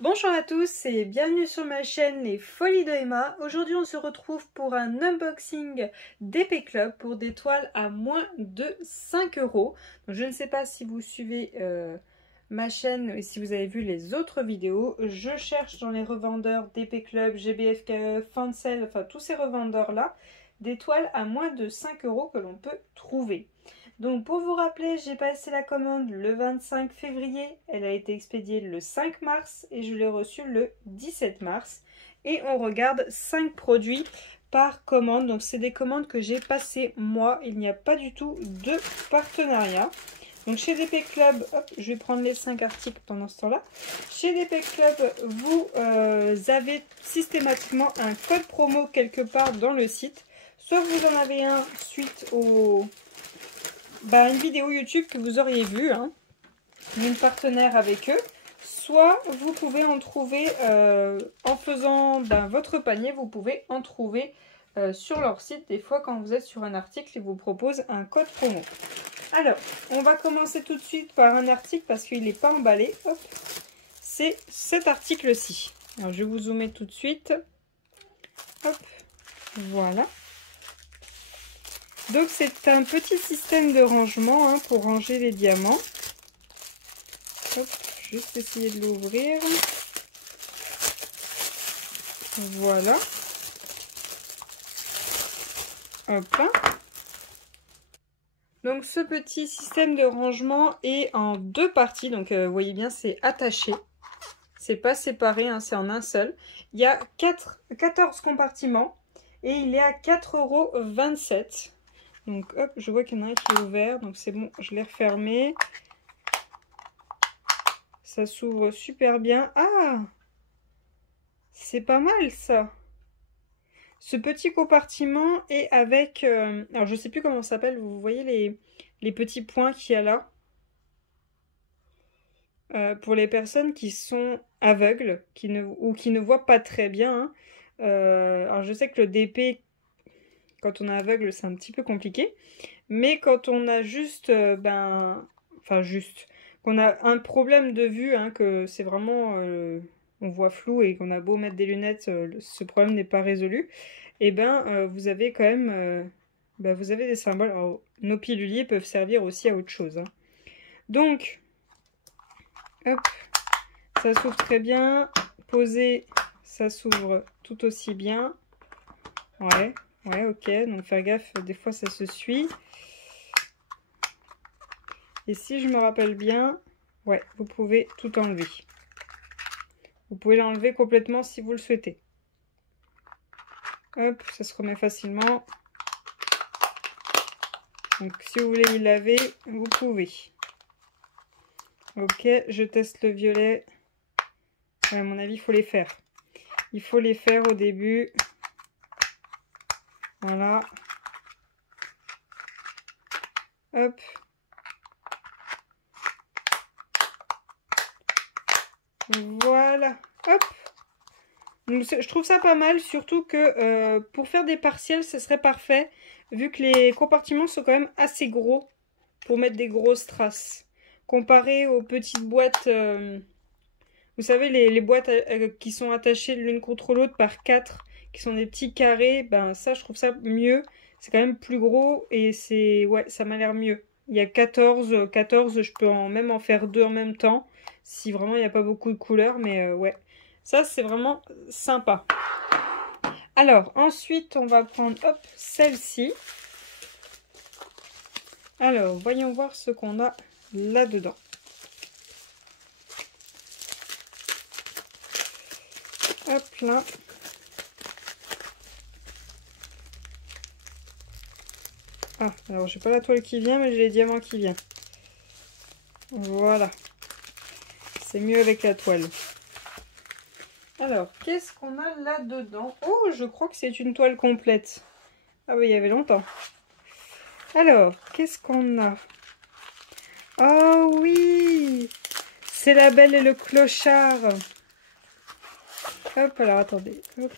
Bonjour à tous et bienvenue sur ma chaîne Les Folies de Emma. Aujourd'hui on se retrouve pour un unboxing d'Épée Club pour des toiles à moins de 5 euros. Donc, je ne sais pas si vous suivez ma chaîne et si vous avez vu les autres vidéos. Je cherche dans les revendeurs d'Épée Club, GBFKE, Fancel, enfin tous ces revendeurs là, des toiles à moins de 5 euros que l'on peut trouver. Donc pour vous rappeler, j'ai passé la commande le 25 février, elle a été expédiée le 5 mars et je l'ai reçue le 17 mars. Et on regarde 5 produits par commande, donc c'est des commandes que j'ai passées moi, il n'y a pas du tout de partenariat. Donc chez DP Club, hop, je vais prendre les 5 articles pendant ce temps-là. Chez DP Club, vous avez systématiquement un code promo quelque part dans le site. Soit vous en avez un suite au... une vidéo YouTube que vous auriez vue, d'une partenaire avec eux, soit vous pouvez en trouver en faisant votre panier, vous pouvez en trouver sur leur site, des fois quand vous êtes sur un article, ils vous proposent un code promo. Alors, on va commencer tout de suite par un article parce qu'il n'est pas emballé. C'est cet article-ci. Alors, je vais vous zoomer tout de suite. Hop, voilà. Donc c'est un petit système de rangement pour ranger les diamants. Hop, juste essayer de l'ouvrir. Voilà. Hop. Donc ce petit système de rangement est en deux parties. Donc vous voyez bien, c'est attaché. C'est pas séparé, c'est en un seul. Il y a 14 compartiments et il est à 4,27 €. Donc hop, je vois qu'il y en a un qui est ouvert, donc c'est bon, je l'ai refermé. Ça s'ouvre super bien. Ah, c'est pas mal ça. Ce petit compartiment est avec... alors je sais plus comment ça s'appelle, vous voyez les petits points qu'il y a là. Pour les personnes qui sont aveugles ou qui ne voient pas très bien. Alors je sais que le DP, quand on est aveugle, c'est un petit peu compliqué. Mais quand on a juste, qu'on a un problème de vue, que c'est vraiment, on voit flou et qu'on a beau mettre des lunettes, ce problème n'est pas résolu, et vous avez quand même, vous avez des symboles. Alors, nos piluliers peuvent servir aussi à autre chose. Donc, hop, ça s'ouvre très bien. Posé, ça s'ouvre tout aussi bien. Ouais, ok. Donc, faire gaffe, des fois ça se suit. Et si je me rappelle bien, ouais, vous pouvez tout enlever. Vous pouvez l'enlever complètement si vous le souhaitez. Hop, ça se remet facilement. Donc si vous voulez y laver, vous pouvez. Ok, je teste le violet. Ouais, à mon avis, il faut les faire. Il faut les faire au début. Voilà. Hop. Voilà, hop. Donc, je trouve ça pas mal, surtout que pour faire des partiels, ce serait parfait, vu que les compartiments sont quand même assez gros pour mettre des grosses traces. Comparé aux petites boîtes, vous savez, les boîtes qui sont attachées l'une contre l'autre par 4, qui sont des petits carrés, ça, je trouve ça mieux. C'est quand même plus gros et c'est, ouais, ça m'a l'air mieux. Il y a 14, je peux même en faire 2 en même temps, si vraiment il n'y a pas beaucoup de couleurs, mais ouais. Ça, c'est vraiment sympa. Alors, ensuite, on va prendre, hop, celle-ci. Alors, voyons voir ce qu'on a là-dedans. Hop là. Ah, alors j'ai pas la toile qui vient, mais j'ai les diamants qui viennent. Voilà. C'est mieux avec la toile. Alors, qu'est-ce qu'on a là-dedans? Oh, je crois que c'est une toile complète. Ah oui, il y avait longtemps. Alors, qu'est-ce qu'on a? Oh oui! C'est La Belle et le Clochard. Hop, alors attendez. Hop.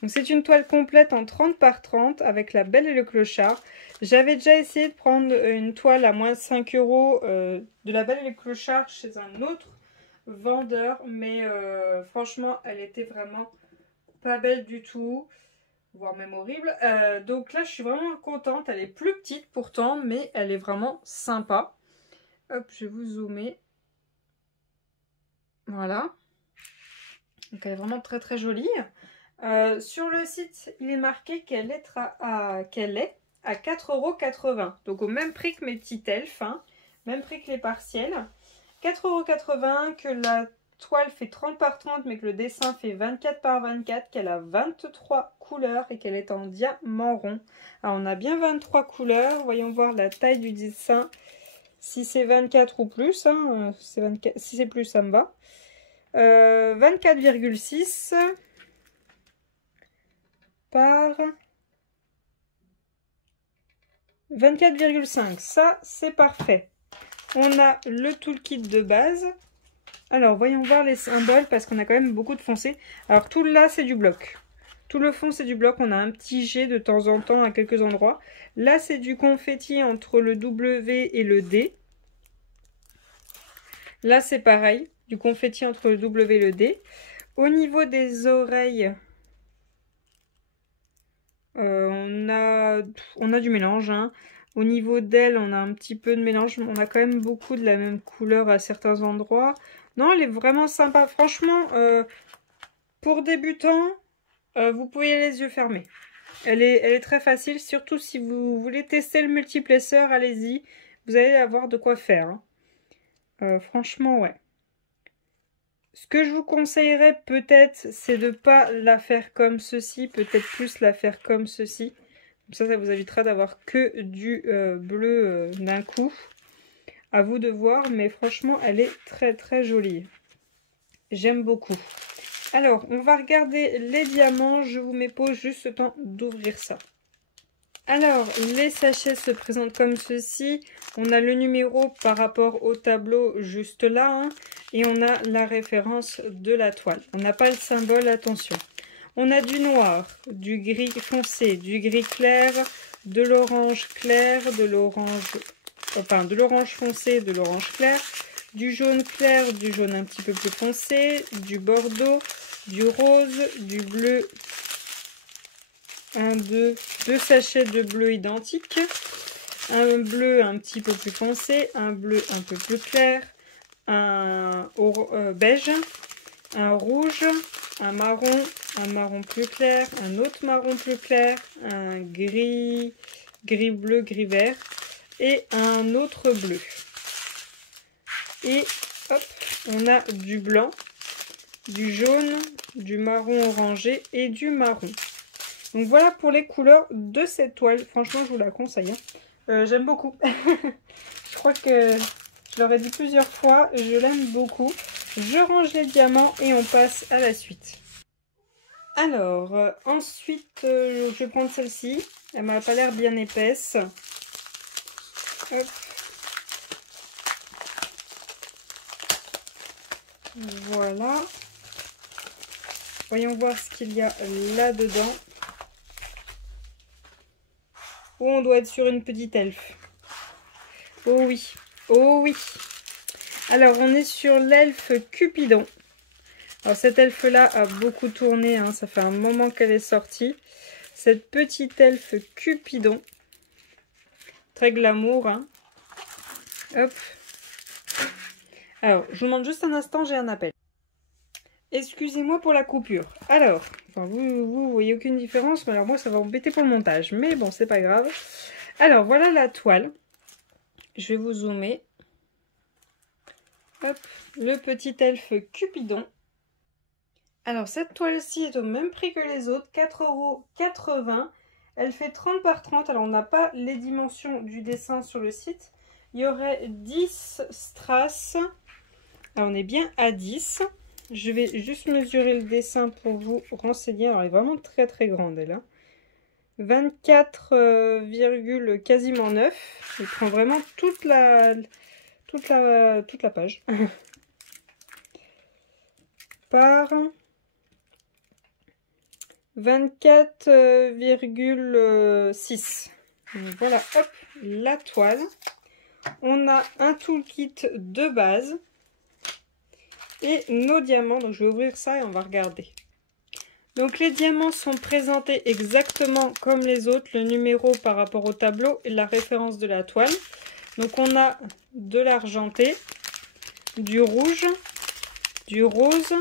Donc c'est une toile complète en 30 par 30 avec La Belle et le Clochard. J'avais déjà essayé de prendre une toile à moins 5 € de La Belle et le Clochard chez un autre vendeur, mais franchement, elle était vraiment pas belle du tout, voire même horrible. Donc là, je suis vraiment contente. Elle est plus petite pourtant, mais elle est vraiment sympa. Hop, je vais vous zoomer. Voilà. Donc elle est vraiment très très jolie. Sur le site, il est marqué qu'elle est à 4,80 €. Donc au même prix que mes petites elfes, hein, même prix que les partiels. 4,80 €, que la toile fait 30 par 30, mais que le dessin fait 24 par 24, qu'elle a 23 couleurs et qu'elle est en diamant rond. Alors on a bien 23 couleurs. Voyons voir la taille du dessin. Si c'est 24 ou plus, hein, si c'est plus, ça me va. 24,6 par 24,5. Ça, c'est parfait. On a le toolkit de base. Alors, voyons voir les symboles parce qu'on a quand même beaucoup de foncé. Alors, tout là, c'est du bloc. Tout le fond, c'est du bloc. On a un petit G de temps en temps à quelques endroits. Là, c'est du confetti entre le W et le D. Là, c'est pareil. Du confetti entre le W et le D. Au niveau des oreilles, on a du mélange, hein. Au niveau d'elle, on a un petit peu de mélange. On a quand même beaucoup de la même couleur à certains endroits. Non, elle est vraiment sympa. Franchement, pour débutants, vous pouvez y aller les yeux fermés. Elle est très facile, surtout si vous voulez tester le multiplesseur, allez-y. Vous allez avoir de quoi faire, hein. Franchement, ouais. Ce que je vous conseillerais peut-être, c'est de ne pas la faire comme ceci, peut-être plus la faire comme ceci. Comme ça vous évitera d'avoir que du bleu d'un coup. À vous de voir, mais franchement, elle est très très jolie. J'aime beaucoup. Alors, on va regarder les diamants. Je vous mets pause juste le temps d'ouvrir ça. Alors, les sachets se présentent comme ceci. On a le numéro par rapport au tableau juste là, hein, et on a la référence de la toile. On n'a pas le symbole, attention. On a du noir, du gris foncé, du gris clair, de l'orange clair, de l'orange foncé, de l'orange clair, du jaune clair, du jaune un petit peu plus foncé, du bordeaux, du rose, du bleu. Deux sachets de bleu identiques, un bleu un petit peu plus foncé, un bleu un peu plus clair, un beige, un rouge, un marron plus clair, un autre marron plus clair, un gris bleu, gris vert et un autre bleu. Et hop, on a du blanc, du jaune, du marron orangé et du marron. Donc voilà pour les couleurs de cette toile. Franchement, je vous la conseille, hein. J'aime beaucoup. Je crois que je l'aurais dit plusieurs fois. Je l'aime beaucoup. Je range les diamants et on passe à la suite. Alors, ensuite, je vais prendre celle-ci. Elle m'a pas l'air bien épaisse. Hop. Voilà. Voyons voir ce qu'il y a là-dedans. Oh, on doit être sur une petite elfe. Oh oui, oh oui. Alors, on est sur l'elfe Cupidon. Alors, cette elfe-là a beaucoup tourné, hein, ça fait un moment qu'elle est sortie. Cette petite elfe Cupidon. Très glamour, hein. Hop. Alors, je vous demande juste un instant, j'ai un appel. Excusez-moi pour la coupure. Alors, enfin, vous voyez aucune différence, mais alors moi, ça va m'embêter pour le montage. Mais bon, c'est pas grave. Alors, voilà la toile. Je vais vous zoomer. Hop, le petit elfe Cupidon. Alors, cette toile-ci est au même prix que les autres, 4,80 €. Elle fait 30 par 30. Alors, on n'a pas les dimensions du dessin sur le site. Il y aurait 10 strass. Alors, on est bien à 10. Je vais juste mesurer le dessin pour vous renseigner. Alors, elle est vraiment très très grande, elle. Hein. 24, quasiment 9. Il prend vraiment toute la page. Par 24,6. Voilà, hop, la toile. On a un toolkit de base. et nos diamants. Donc je vais ouvrir ça et on va regarder. Donc les diamants sont présentés exactement comme les autres, le numéro par rapport au tableau et la référence de la toile. Donc on a de l'argenté, du rouge, du rose,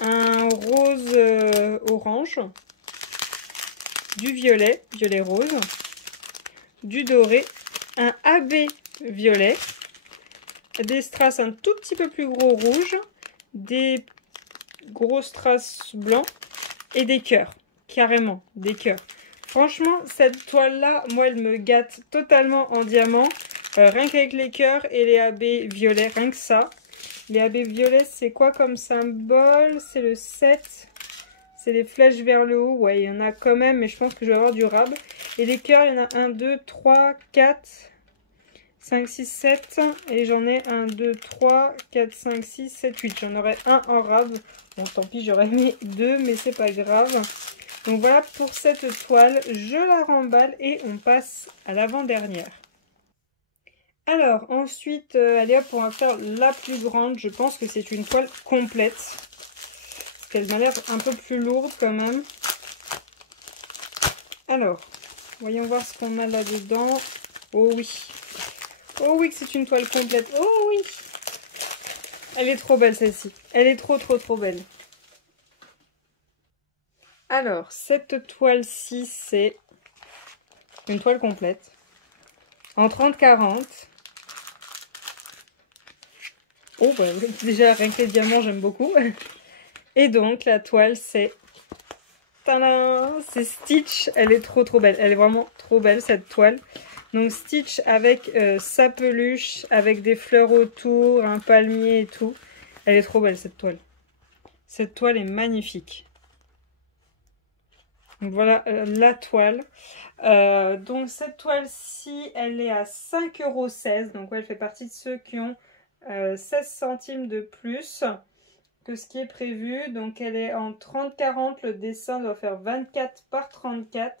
un rose orange, du violet, violet rose, du doré, un AB violet, des strass un tout petit peu plus gros rouge, des gros strass blancs et des cœurs, carrément des cœurs. Franchement, cette toile là, moi elle me gâte totalement en diamant, rien qu'avec les cœurs et les AB violets, rien que ça. Les AB violets, c'est quoi comme symbole? C'est le 7. C'est les flèches vers le haut. Ouais, il y en a quand même, mais je pense que je vais avoir du rab. Et les cœurs, il y en a 1, 2, 3, 4, 5, 6, 7. Et j'en ai 1, 2, 3, 4, 5, 6, 7, 8. J'en aurais un en rab. Bon, tant pis, j'aurais mis 2, mais c'est pas grave. Donc voilà pour cette toile. Je la remballe et on passe à l'avant-dernière. Alors, ensuite, allez hop, on va faire la plus grande. Je pense que c'est une toile complète. Parce qu'elle m'a l'air un peu plus lourde quand même. Alors, voyons voir ce qu'on a là-dedans. Oh oui. Oh oui que c'est une toile complète. Oh oui. Elle est trop belle celle-ci. Elle est trop belle. Alors, cette toile-ci, c'est une toile complète. En 30-40. Oh, bah, déjà, rien que les diamants, j'aime beaucoup. Et donc, la toile, c'est... Tadam! C'est Stitch. Elle est trop belle. Elle est vraiment trop belle, cette toile. Donc, Stitch avec sa peluche, avec des fleurs autour, un palmier et tout. Elle est trop belle, cette toile. Cette toile est magnifique. Donc, voilà la toile. Donc, cette toile-ci, elle est à 5,16 €. Donc, ouais, elle fait partie de ceux qui ont 16 centimes de plus que ce qui est prévu. Donc elle est en 30-40, le dessin doit faire 24 par 34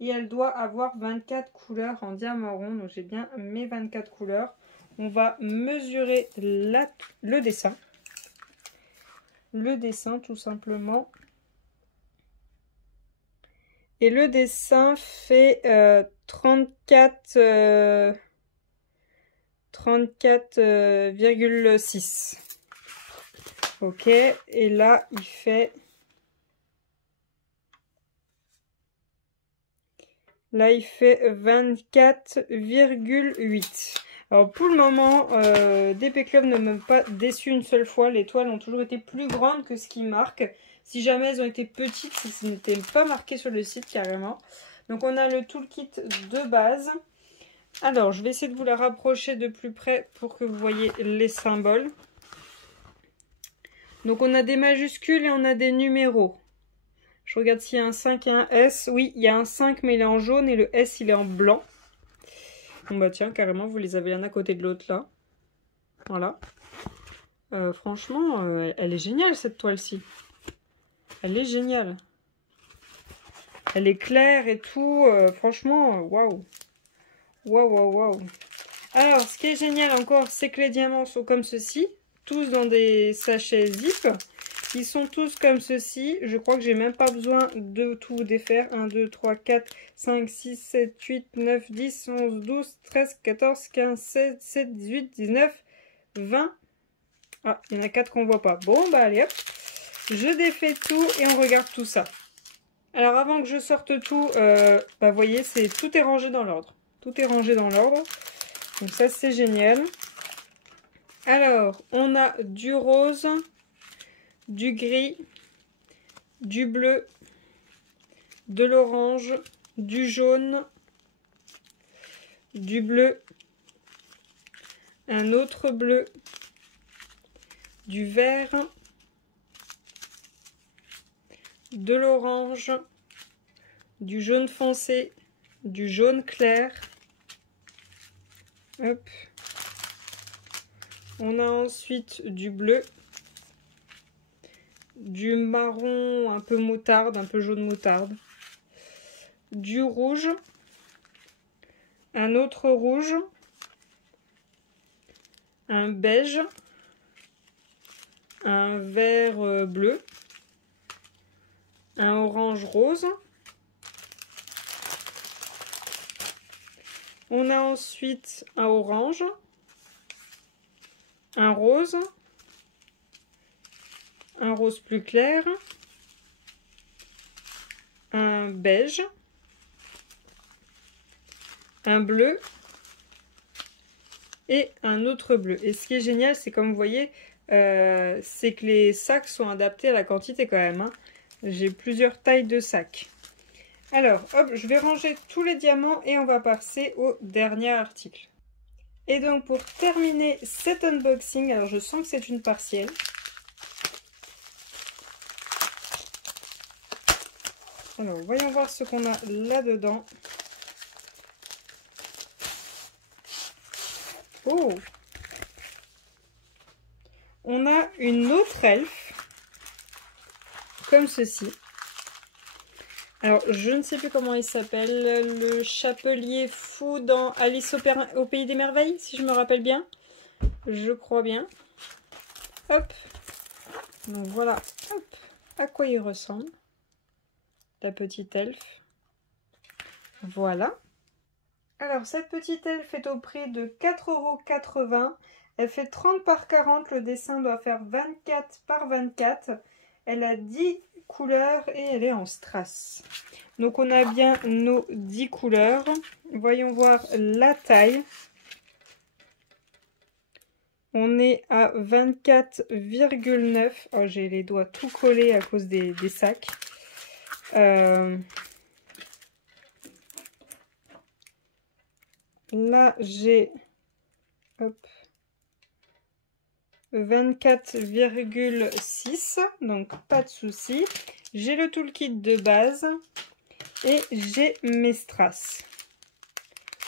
et elle doit avoir 24 couleurs en diamant rond. Donc j'ai bien mes 24 couleurs. On va mesurer le dessin. Le dessin tout simplement. Et le dessin fait 34,6. Ok, et là, il fait... Là, il fait 24,8. Alors, pour le moment, DP Club ne m'a pas déçu une seule fois. Les toiles ont toujours été plus grandes que ce qui marque. Si jamais elles ont été petites, ce n'était pas marqué sur le site, carrément. Donc, on a le toolkit de base. Alors, je vais essayer de vous la rapprocher de plus près pour que vous voyez les symboles. Donc on a des majuscules et on a des numéros. Je regarde s'il y a un 5 et un S. Oui, il y a un 5 mais il est en jaune et le S il est en blanc. Bon bah tiens, carrément, vous les avez l'un à côté de l'autre là. Voilà. Franchement, elle est géniale cette toile-ci. Elle est géniale. Elle est claire et tout. Franchement, waouh. Waouh. Alors, ce qui est génial encore, c'est que les diamants sont comme ceci. Tous dans des sachets zip. Ils sont tous comme ceci. Je crois que j'ai même pas besoin de tout défaire. 1, 2, 3, 4, 5, 6, 7, 8, 9, 10, 11, 12, 13, 14, 15, 16, 17, 18, 19, 20. Ah, il y en a 4 qu'on voit pas. Bon, bah allez hop. Je défais tout et on regarde tout ça. Alors avant que je sorte tout, bah voyez, tout est rangé dans l'ordre. Tout est rangé dans l'ordre. Donc ça, c'est génial. Alors, on a du rose, du gris, du bleu, de l'orange, du jaune, du bleu, un autre bleu, du vert, de l'orange, du jaune foncé, du jaune clair. Hop. On a ensuite du bleu, du marron un peu moutarde, un peu jaune moutarde, du rouge, un autre rouge, un beige, un vert bleu, un orange rose. On a ensuite un orange, un rose plus clair, un beige, un bleu et un autre bleu. Et ce qui est génial, c'est comme vous voyez, c'est que les sacs sont adaptés à la quantité quand même, hein. J'ai plusieurs tailles de sacs. Alors, hop, je vais ranger tous les diamants et on va passer au dernier article. Et donc, pour terminer cet unboxing, alors je sens que c'est une partielle. Alors, voyons voir ce qu'on a là-dedans. Oh! On a une autre elfe, comme ceci. Alors, je ne sais plus comment il s'appelle, le chapelier fou dans Alice au Pays des Merveilles, si je me rappelle bien. Je crois bien. Hop. Donc voilà, hop, à quoi il ressemble. La petite elfe. Voilà. Alors, cette petite elfe est au prix de 4,80 €. Elle fait 30 par 40. Le dessin doit faire 24 par 24. Elle a 10 couleurs et elle est en strass. Donc, on a bien nos 10 couleurs. Voyons voir la taille. On est à 24,9. Oh, j'ai les doigts tout collés à cause des sacs. Là, j'ai 24,6, donc pas de souci. J'ai le toolkit de base et j'ai mes strass.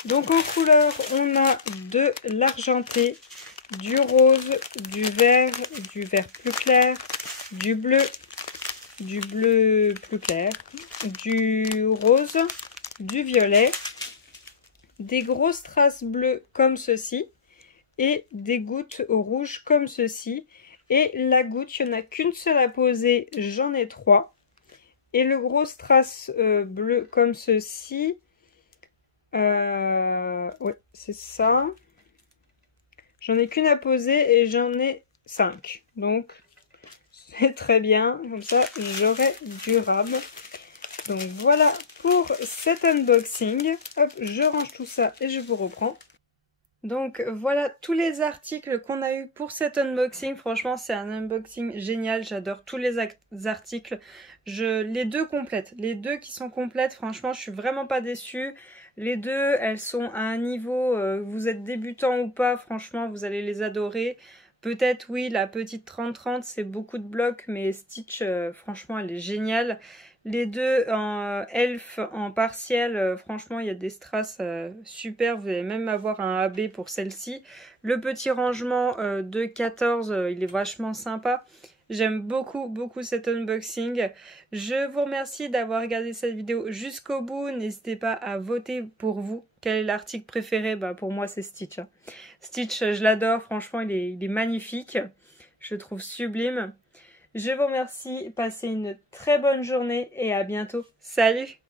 Donc en couleur, on a de l'argenté, du rose, du vert plus clair, du bleu plus clair, du rose, du violet, des grosses strass bleues comme ceci et des gouttes au rouge comme ceci. Et la goutte, il n'y en a qu'une seule à poser, j'en ai 3. Et le gros strass bleu comme ceci, ouais, c'est ça. J'en ai qu'une à poser et j'en ai 5. Donc, c'est très bien. Comme ça, j'aurai durable. Donc, voilà pour cet unboxing. Hop, je range tout ça et je vous reprends. Donc, voilà tous les articles qu'on a eu pour cet unboxing. Franchement, c'est un unboxing génial. J'adore tous les articles. Les deux complètes. Les deux qui sont complètes, franchement, je suis vraiment pas déçue. Les deux, elles sont à un niveau, vous êtes débutant ou pas, franchement, vous allez les adorer. Peut-être, oui, la petite 30-30, c'est beaucoup de blocs, mais Stitch, franchement, elle est géniale. Les deux en elf, en partiel, franchement, il y a des strass super. Vous allez même avoir un AB pour celle-ci. Le petit rangement de 14, il est vachement sympa. J'aime beaucoup, beaucoup cet unboxing. Je vous remercie d'avoir regardé cette vidéo jusqu'au bout. N'hésitez pas à voter pour vous. Quel est l'article préféré? Bah, pour moi, c'est Stitch. Stitch, je l'adore. Franchement, il est magnifique. Je le trouve sublime. Je vous remercie. Passez une très bonne journée et à bientôt. Salut!